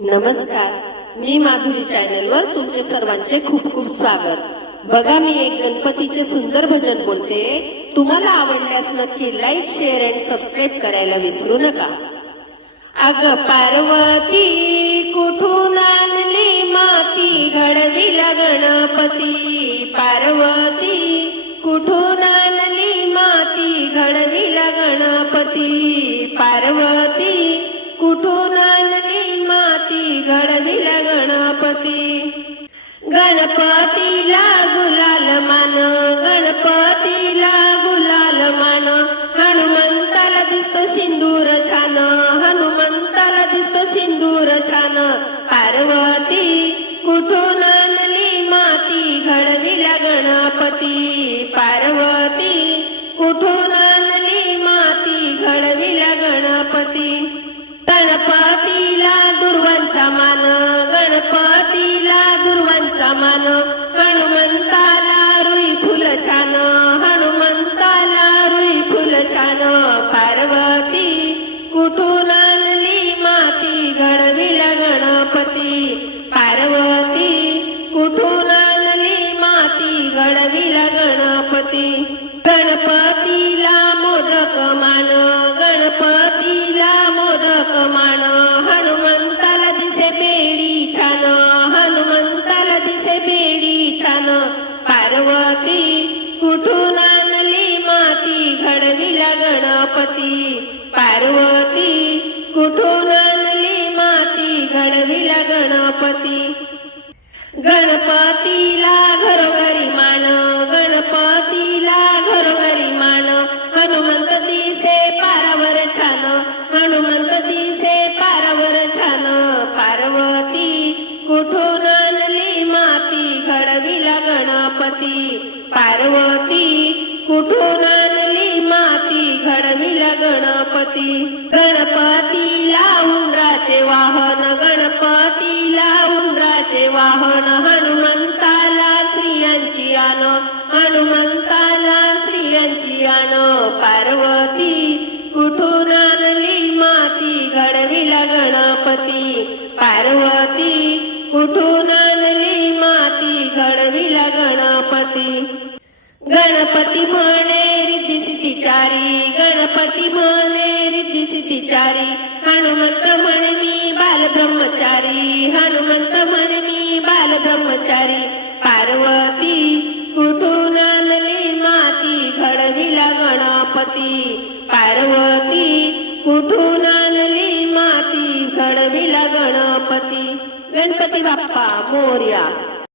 नमस्कार. मी माधुरी चॅनलवर तुमचे सर्वांचे खूप खूप स्वागत. बघा मी एक गणपतीचे सुंदर भजन बोलते. तुम्हाला आवडल्यास नक्की लाईक शेअर अँड सबस्क्राईब करायला विसरू नका. अग पार्वती कुठून आणली माती? घडविला गणपती पार्वती. घडविला गणपती. गणपतीला गुलाल मान गणपतीला गुलाल मान. हनुमंताला दिसतो सिंदूर छान हनुमंताला दिसतो सिंदूर छान. पार्वती कुठून आणली माती? घडविला गणपती. गणपतीला दुर्वांचा मान हनुमंताला रुई फुल छान हनुमंताला रुई फुल छान. पार्वती कुठून आणली माती घडविला गणपती? पार्वती कुठून आणली माती घडविला गणपती? गणपती गणपती. गणपतीला घरोघरी मान गणपतीला घरोघरी मान. हनुमंत दिसे पारावर छान हनुमंत दिसे पारावर छान. पार्वती कुठून आणली माती? घडविला गणपती. पार्वती कुठून आणली माती? घडविला गणपती. गणपती उंदराचे हनुमंताला स्त्रियांची आन हनुमंताला स्त्रियांची आन. पार्वती कुठून आणली माती? घडविला गणपती. पार्वती कुठून आणली माती? घडविला गणपती. गणपती म्हणे रिद्धी सिद्धीचारी. गणपती म्हणे रिद्धी सिद्धीचारी. हनुमंत म्हणे मी बाल पार्वती कुठून आणली माती? घडविला गणपती. पार्वती कुठून आणली माती? घडविला गणपती. गणपती बाप्पा मोर्या.